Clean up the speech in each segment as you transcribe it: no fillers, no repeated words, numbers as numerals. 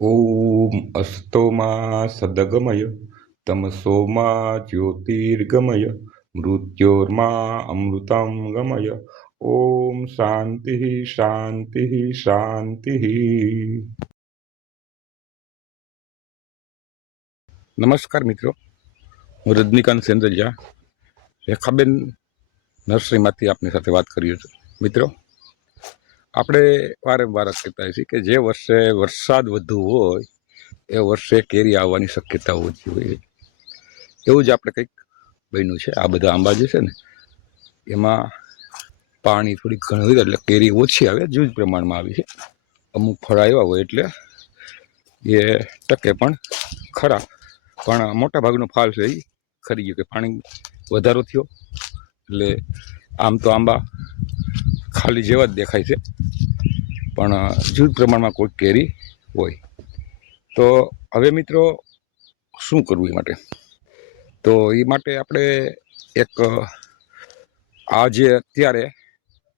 ઓમ અસ્તોમા સદગમય તમસોમા જ્યોતિર્ગમય મૃત્યોર્મા અમૃતમ ગમય. ઓમ શાંતિ શાંતિ શાંતિ. નમસ્કાર મિત્રો, હું રજનીકાંત સેન્દ્રજા રેખાબેન નર્સરીમાંથી આપની સાથે વાત કરીએ છું. મિત્રો, આપણે વારંવાર કહેતા છીએ કે જે વર્ષે વરસાદ વધુ હોય એ વર્ષે કેરી આવવાની શક્યતા ઓછી હોય. એવું જ આપણે કંઈક બન્યું છે. આ બધા આંબા જે છે ને એમાં પાણી થોડીક ઘણું હોય એટલે કેરી ઓછી આવે, જૂજ પ્રમાણમાં આવી છે. અમુક ફળ આવ્યા હોય એટલે એ ટકે પણ ખરા, પણ મોટા ભાગનું ફાલ છે એ ખરી ગયું કે પાણી વધારો થયો એટલે આમ તો આંબા ખાલી જેવા જ દેખાય છે, પણ જૂજ પ્રમાણમાં કોઈ કેરી હોય. તો હવે મિત્રો શું કરવું એ માટે? તો એ માટે આપણે એક આ જે અત્યારે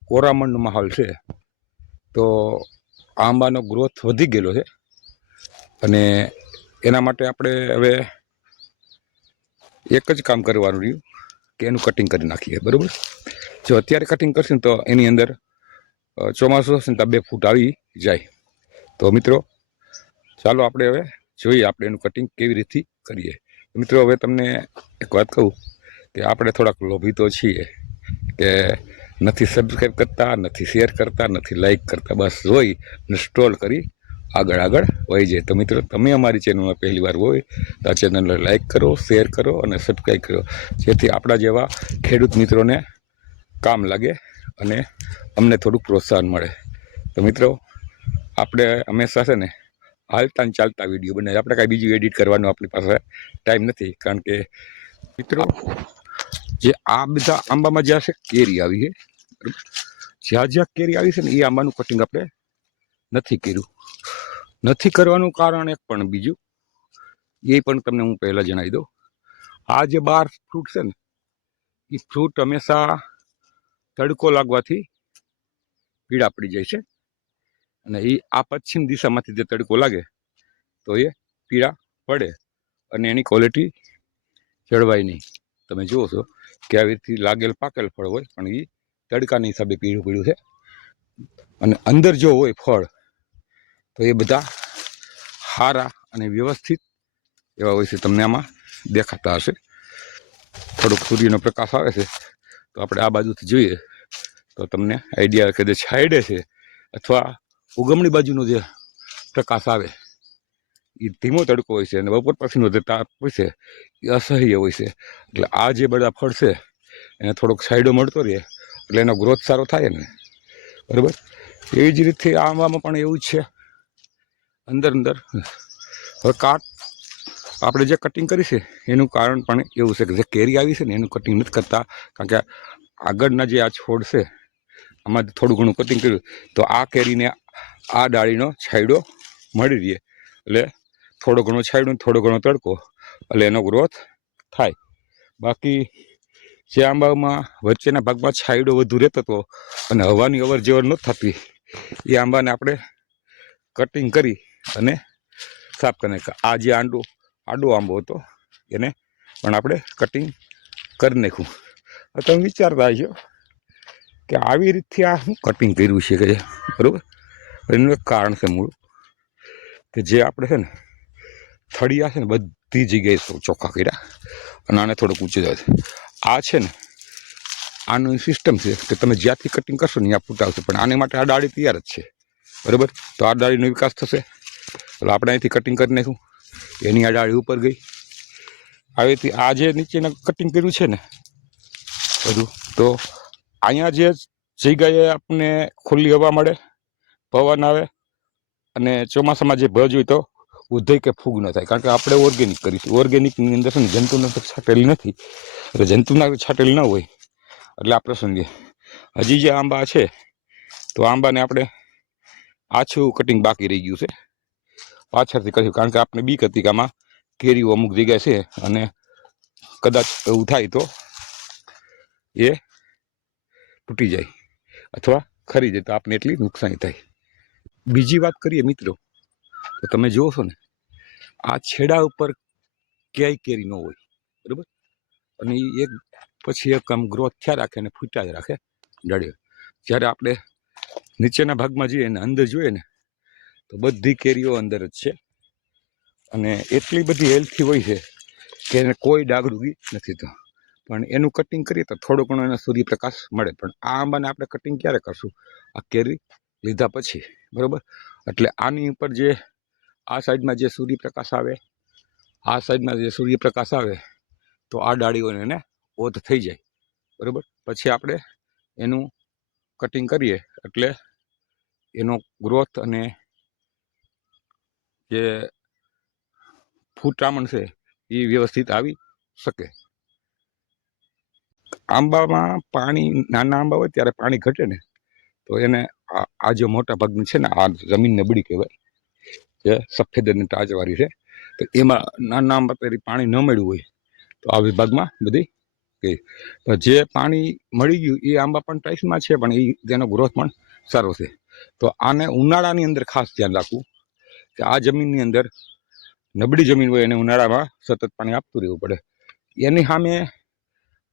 કોરામણનો માહોલ છે, તો આંબાનો ગ્રોથ વધી ગયેલો છે અને એના માટે આપણે હવે એક જ કામ કરવાનું રહ્યું કે એનું કટિંગ કરી નાખીએ. બરાબર, જો અત્યારે કટિંગ કરશે ને તો એની અંદર ચોમાસું હશે ને તો 2 ફૂટ આવી જાય. તો મિત્રો ચાલો આપણે હવે જોઈએ આપણે એનું કટિંગ કેવી રીતે કરીએ. મિત્રો હવે તમને એક વાત કહું કે આપણે થોડાક લોભી તો છીએ કે નથી સબસ્ક્રાઈબ કરતા, નથી શેર કરતા, નથી લાઈક કરતા, બસ જોઈ અને સ્ટ્રોલ કરી આગળ વહી જાય. તો મિત્રો તમે અમારી ચેનલમાં પહેલી વાર હોય તો આ ચેનલને લાઈક કરો, શેર કરો અને સબસ્ક્રાઈબ કરો, જેથી આપણા જેવા ખેડૂત મિત્રોને કામ લાગે અને અમને થોડુંક પ્રોત્સાહન મળે. તો મિત્રો આપણે હંમેશા છે ને હાલતા ને ચાલતા વિડીયો બનાવીએ. આપણે કાંઈ બીજું એડિટ કરવાનું આપણી પાસે ટાઈમ નથી, કારણ કે મિત્રો જે આ બધા આંબામાં જ્યાં છે કેરી આવી છે, જ્યાં કેરી આવી છે ને એ આંબાનું કટિંગ આપણે નથી કર્યું. નથી કરવાનું કારણ એક પણ બીજું, એ પણ તમને હું પહેલાં જણાવી દઉં. આ જે 12 ફ્રૂટ છે ને એ ફ્રૂટ હંમેશા તડકો લાગવાથી પીળા પડી જાય છે, અને એ આ પશ્ચિમ દિશામાંથી જે તડકો લાગે તો એ પીળા પડે અને એની ક્વોલિટી જળવાય નહીં. તમે જુઓ છો કે આવી રીતે લાગેલ પાકેલ ફળ હોય પણ એ તડકાના હિસાબે પીળું છે, અને અંદર જો હોય ફળ તો એ બધા સારા અને વ્યવસ્થિત એવા હોય છે. તમને આમાં દેખાતા હશે. થોડોક સૂર્યનો પ્રકાશ આવે છે તો આપણે આ બાજુથી જોઈએ તો તમને આઈડિયા કે જે છાંયડે છે અથવા ઉગમણી બાજુનો જે પ્રકાશ આવે એ ધીમો તડકો હોય છે, અને બપોર પછીનો જે તાપ હોય છે એ અસહ્ય હોય છે. એટલે આ જે બધા ફળ છે એને થોડોક છાંયડો મળતો રહે એટલે એનો ગ્રોથ સારો થાય ને. બરાબર, એવી જ રીતે આંબામાં પણ એવું જ છે. અંદર હવે આપણે જે કટિંગ કરી છે એનું કારણ પણ એવું છે કે જે કેરી આવી છે ને એનું કટિંગ નથી કરતા, કારણ કે આગળના જે આ છોડ છે આમાં થોડું ઘણું કટિંગ કર્યું તો આ કેરીને આ ડાળીનો છાંયડો મળી રહે, એટલે થોડો ઘણો છાંયડો, થોડો ઘણો તડકો, એટલે એનો ગ્રોથ થાય. બાકી જે આંબામાં વચ્ચેના ભાગમાં છાંયડો વધુ રહેતો હતો અને હવાની અવર જવર નથી થતી, એ આંબાને આપણે કટિંગ કરી અને સાફ કરી નાખ્યા. આ જે આડો આંબો હતો એને પણ આપણે કટિંગ કરી નાખ્યું. તમે વિચારતા હશો કે આવી રીતથી આ શું કટિંગ કર્યું છે કે, બરાબર. એનું એક કારણ છે મૂળ, કે જે આપણે છે ને થળિયા છે ને બધી જગ્યાએ ચોખ્ખા કર્યા અને આને થોડુંક ઊંચું જાય છે. આ છે ને આનું સિસ્ટમ છે કે તમે જ્યાંથી કટિંગ કરશો ને ત્યાં ફૂટાવશે, પણ આને માટે આ ડાળી તૈયાર જ છે. બરાબર, તો આ ડાળીનો વિકાસ થશે એટલે આપણે અહીંથી કટિંગ કરી નાખ્યું, એની આ ડાળી ઉપર ગઈ. આવી રીતે આ જે નીચેના કટિંગ કર્યું છે ને બધું, તો અહીંયા જે જગ્યાએ આપણને ખુલ્લી હવા મળે, પવન આવે અને ચોમાસામાં જે ભજ હોય તો ઉધઈ કે ફૂગ ન થાય, કારણ કે આપણે ઓર્ગેનિક કરીશું. ઓર્ગેનિકની અંદર છે ને જંતુનાશક છાંટેલી નથી, એટલે જંતુનાશક છાંટેલી ન હોય એટલે આપણે સમજીએ. હજી જે આંબા છે તો આંબાને આપણે આછું કટિંગ બાકી રહી ગયું છે, પાછળથી કર્યું, કારણ કે આપણે બીક હતી કે આમાં કેરીઓ અમુક જગ્યાએ છે અને કદાચ એવું થાય તો એ તૂટી જાય અથવા ખરી જાય તો આપણે એટલી નુકસાની થાય. બીજી વાત કરીએ મિત્રો તો તમે જુઓ છો ને આ છેડા ઉપર ક્યાંય કેરી ન હોય, બરાબર. અને એ એક પછી એક આમ ગ્રોથ થયા રાખે અને ફૂટ્યા જ રાખે ડાળીઓ. જ્યારે આપણે નીચેના ભાગમાં જઈએ ને અંદર જોઈએ ને તો બધી કેરીઓ અંદર જ છે અને એટલી બધી હેલ્થી હોય છે કે એને કોઈ ડાઘડુગી નથી. તો પણ એનું કટિંગ કરીએ તો થોડો ઘણો એને સૂર્યપ્રકાશ મળે. પણ આ આંબાને આપણે કટિંગ ક્યારે કરશું? આ કેરી લીધા પછી, બરાબર. એટલે આની ઉપર જે આ સાઈડમાં જે સૂર્યપ્રકાશ આવે, આ સાઈડમાં જે સૂર્યપ્રકાશ આવે તો આ ડાળીઓને એને ઓત થઈ જાય, બરાબર. પછી આપણે એનું કટિંગ કરીએ એટલે એનો ગ્રોથ અને જે ફૂટામણ છે એ વ્યવસ્થિત આવી શકે. આંબામાં પાણી, નાના આંબા હોય ત્યારે પાણી ઘટે ને તો એને આ જે મોટા ભાગની છે ને આ જમીન નબળી કહેવાય, જે સફેદ અને તાજવાળી છે. તો એમાં નાના આંબા પહેરી પાણી ન મળ્યું હોય તો આ વિભાગમાં બધી ગઈ. તો જે પાણી મળી ગયું એ આંબા પણ ટાઈસમાં છે, પણ એ તેનો ગ્રોથ પણ સારો છે. તો આને ઉનાળાની અંદર ખાસ ધ્યાન રાખવું કે આ જમીનની અંદર નબળી જમીન હોય એને ઉનાળામાં સતત પાણી આપતું રહેવું પડે. એની સામે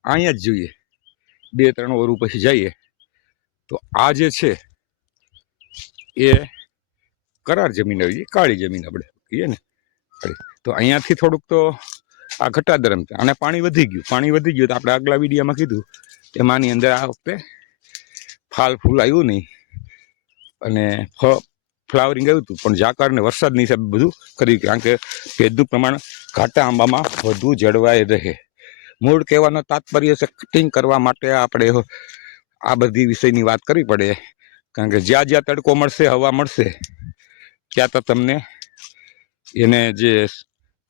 અહીંયા જ જોઈએ 2-3 વર્ષ પછી જઈએ તો આ જે છે એ કરાર જમીન આવી, કાળી જમીન આપણે કહીએ ને. તો અહીંયાથી થોડુંક તો આ ઘટાદરમ છે, અને પાણી વધી ગયું તો આપણે આગલા વિડીયોમાં કીધું એમાંની અંદર આ વખતે ફાલ ફૂલ આવ્યું નહીં અને ફ્લાવરિંગ આવ્યું હતું, પણ ઝાકળ ને વરસાદની હિસાબે બધું કર્યું, કારણ કે ભેજનું પ્રમાણ ઘાટા આંબામાં વધુ જળવાઈ રહે. મૂળ કહેવાનો તાત્પર્ય છે કટિંગ કરવા માટે આપણે આ બધી વિષયની વાત કરવી પડે, કારણ કે જ્યાં જ્યાં તડકો મળશે, હવા મળશે, ત્યાં તો તમને એને જે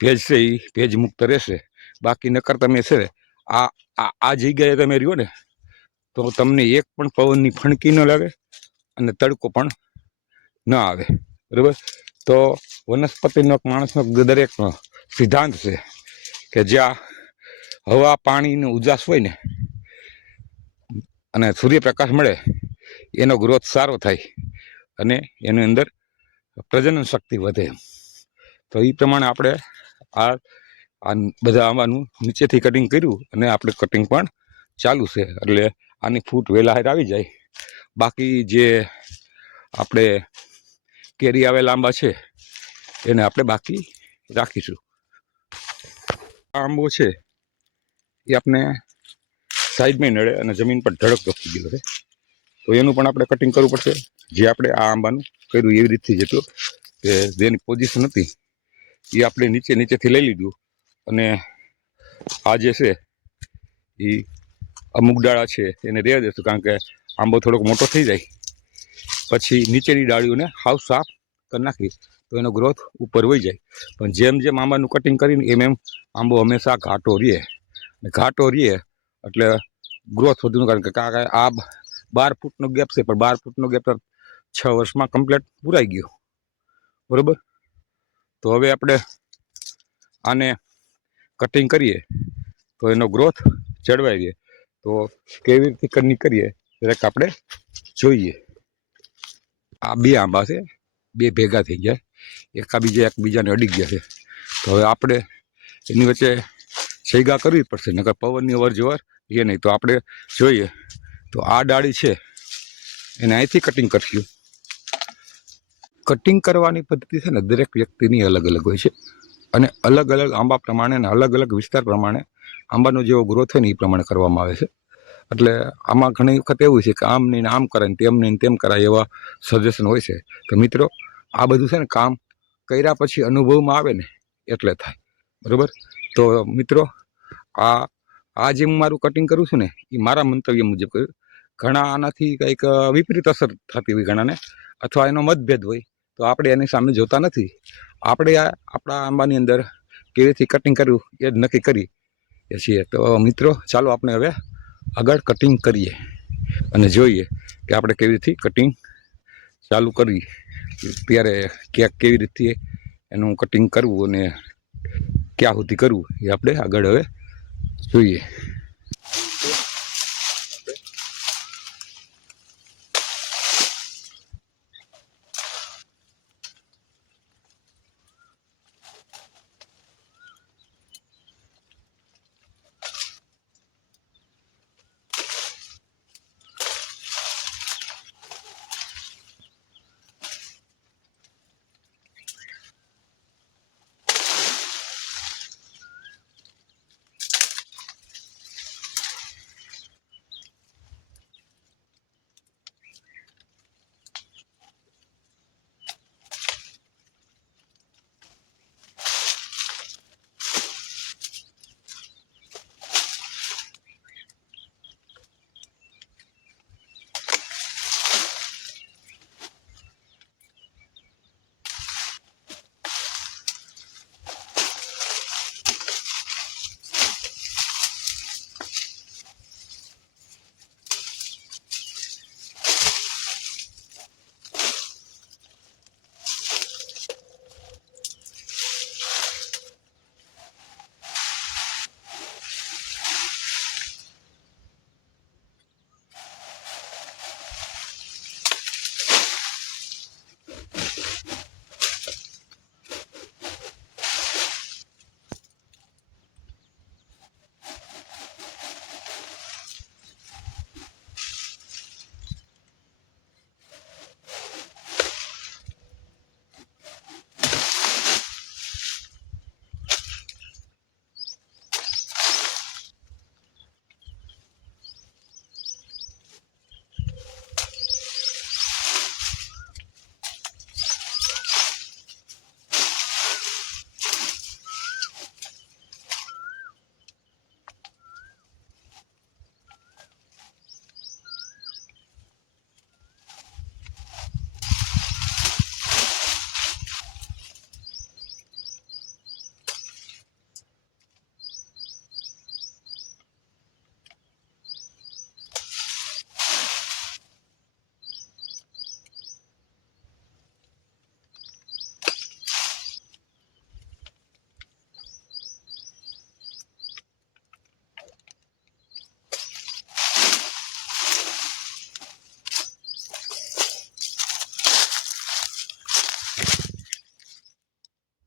ભેજ છે એ ભેજ મુક્ત રહેશે. બાકી નકર તમે છે આ જગ્યાએ તમે રહ્યો ને તો તમને એક પણ પવનની ફણકી ન લાગે અને તડકો પણ ન આવે, બરાબર. તો વનસ્પતિનો માણસનો દરેકનો સિદ્ધાંત છે કે જ્યાં હવા પાણીનો ઉજાસ હોય ને અને સૂર્યપ્રકાશ મળે એનો ગ્રોથ સારો થાય અને એની અંદર પ્રજનન શક્તિ વધે. તો એ પ્રમાણે આપણે આ બધા આંબાનું નીચેથી કટિંગ કર્યું અને આપણે કટિંગ પણ ચાલુ છે, એટલે આની ફૂટ વહેલા હાર આવી જાય. બાકી જે આપણે કેરી આવેલા આંબા છે એને આપણે બાકી રાખીશું. આ આંબો છે એ આપણે સાઈડમાં નડે અને જમીન પર ધડકતો થઈ ગયો છે, તો એનું પણ આપણે કટિંગ કરવું પડશે. જે આપણે આ આંબાનું કર્યું એવી રીતથી જેટલું કે જેની પોઝિશન હતી એ આપણે નીચેથી લઈ લીધું અને આ જે છે એ અમુક ડાળા છે એને રહેવા દેશું, કારણ કે આંબો થોડોક મોટો થઈ જાય પછી નીચેની ડાળીઓને હાવ સાફ કરી નાખી તો એનો ગ્રોથ ઉપર વહી જાય. પણ જેમ જેમ આંબાનું કટિંગ કરીને એમ આંબો હંમેશા ઘાટો રહે એટલે ગ્રોથ વધુનું, કારણ કે આ 12 ફૂટનો ગેપ છે, પણ 12 ફૂટનો ગેપ 6 વર્ષમાં કમ્પ્લીટ પૂરાઈ ગયો, બરાબર. તો હવે આપણે આને કટિંગ કરીએ તો એનો ગ્રોથ જળવાઈ રહે. તો કેવી રીતે કટિંગ કરીએ દરેક આપણે જોઈએ. આ 2 આંબા છે, 2 ભેગા થઈ ગયા, એકબીજાને અડી ગયા છે. તો હવે આપણે એની વચ્ચે સૈગા કરવી પડશે, નકર પવનની અવર જવર એ નહીં. તો આપણે જોઈએ તો આ ડાળી છે એને અહીંથી કટિંગ કરશું. કટિંગ કરવાની પદ્ધતિ છે ને દરેક વ્યક્તિની અલગ અલગ હોય છે, અને અલગ અલગ આંબા પ્રમાણે અને અલગ અલગ વિસ્તાર પ્રમાણે આંબાનો જેવો ગ્રોથ હોય ને એ પ્રમાણે કરવામાં આવે છે. એટલે આમાં ઘણી વખત એવું છે કે આમ નહીં આમ કરાય ને તેમ નહીં તેમ કરાય એવા સજેશન હોય છે. તો મિત્રો આ બધું છે ને કામ કર્યા પછી અનુભવમાં આવે ને એટલે થાય, બરાબર. તો મિત્રો આ જે હું મારું કટિંગ કરું છું ને એ મારા મંતવ્ય મુજબ કર્યું. ઘણા આનાથી કંઈક વિપરીત અસર થતી હોય ઘણાને, અથવા એનો મતભેદ હોય, તો આપણે એની સામે જોતા નથી. આપણે આપણા આંબાની અંદર કેવી રીતે કટિંગ કરવું એ જ નક્કી કરી છીએ. તો મિત્રો ચાલો આપણે હવે આગળ કટિંગ કરીએ અને જોઈએ કે આપણે કેવી રીતે કટિંગ ચાલુ કરવી, ત્યારે કેવી રીતે એનું કટિંગ કરવું અને ક્યાં સુધી કરવું એ આપણે આગળ હવે જોઈએ.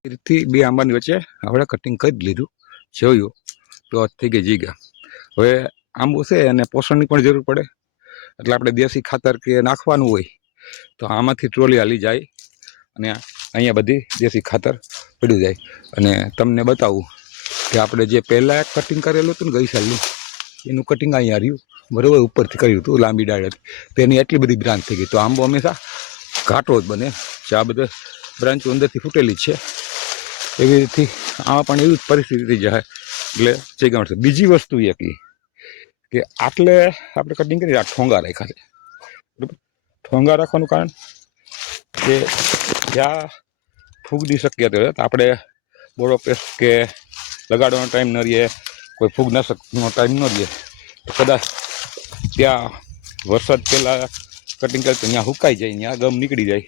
થી બે આંબાની વચ્ચે આપણે કટિંગ કરી લીધું, જોયું તો થઈ ગઈ જગ્યા. હવે આંબો છે અને પોષણની પણ જરૂર પડે, એટલે આપણે દેશી ખાતર કે નાખવાનું હોય તો આમાંથી ટ્રોલી હાલી જાય અને અહીંયા બધી દેશી ખાતર પડી જાય. અને તમને બતાવું કે આપણે જે પહેલાં કટિંગ કરેલું હતું ને ગઈ સાલનું, એનું કટિંગ અહીંયા રહ્યું, બરાબર, ઉપરથી કર્યું હતું, લાંબી ડાળ હતી, તો એની એટલી બધી બ્રાન્ચ થઈ ગઈ. તો આંબો હંમેશા ઘાટો જ બને છે. આ બધા બ્રાન્ચો અંદરથી ફૂટેલી જ છે. એવી રીતે આમાં પણ એવી જ પરિસ્થિતિ થઈ જાય એટલે જગ્યા મળશે. બીજી વસ્તુ એ કે આટલે આપણે કટિંગ કરી આ ઠોંગા રાખ્યા છે, બરાબર. ઠોંગા રાખવાનું કારણ કે જ્યાં ફૂગની શક્યતા હોય તો આપણે બોડો પેસ્ટ કે લગાડવાનો ટાઈમ ન રહીએ, કોઈ ફૂગનાશકનો ટાઈમ ન રહીએ, તો કદાચ ત્યાં વરસાદ પહેલાં કટિંગ કરે તો ત્યાં સુકાઈ જાય, ત્યાં ગમ નીકળી જાય,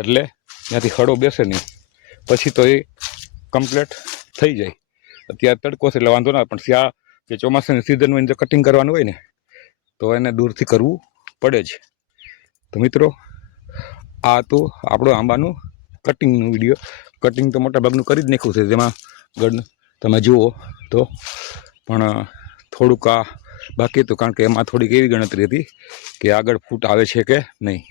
એટલે ત્યાંથી ખડો બેસે નહીં. પછી તો એ કમ્પ્લીટ થઈ જાય. અત્યારે તડકો છે એટલે વાંધો ના, પણ શિયાળા કે ચોમાસાની સિઝનમાં જો કટિંગ કરવાનું હોય ને તો એને દૂરથી કરવું પડે જ. તો મિત્રો, આ તો આપણો આંબાનું કટિંગનું વિડીયો. કટિંગ તો મોટા ભાગનું કરી જ નાખ્યું છે, જેમાં ગઢ તમે જુઓ તો, પણ થોડુંક આ બાકી હતું, કારણ કે એમાં થોડીક એવી ગણતરી હતી કે આગળ ફૂટ આવે છે કે નહીં.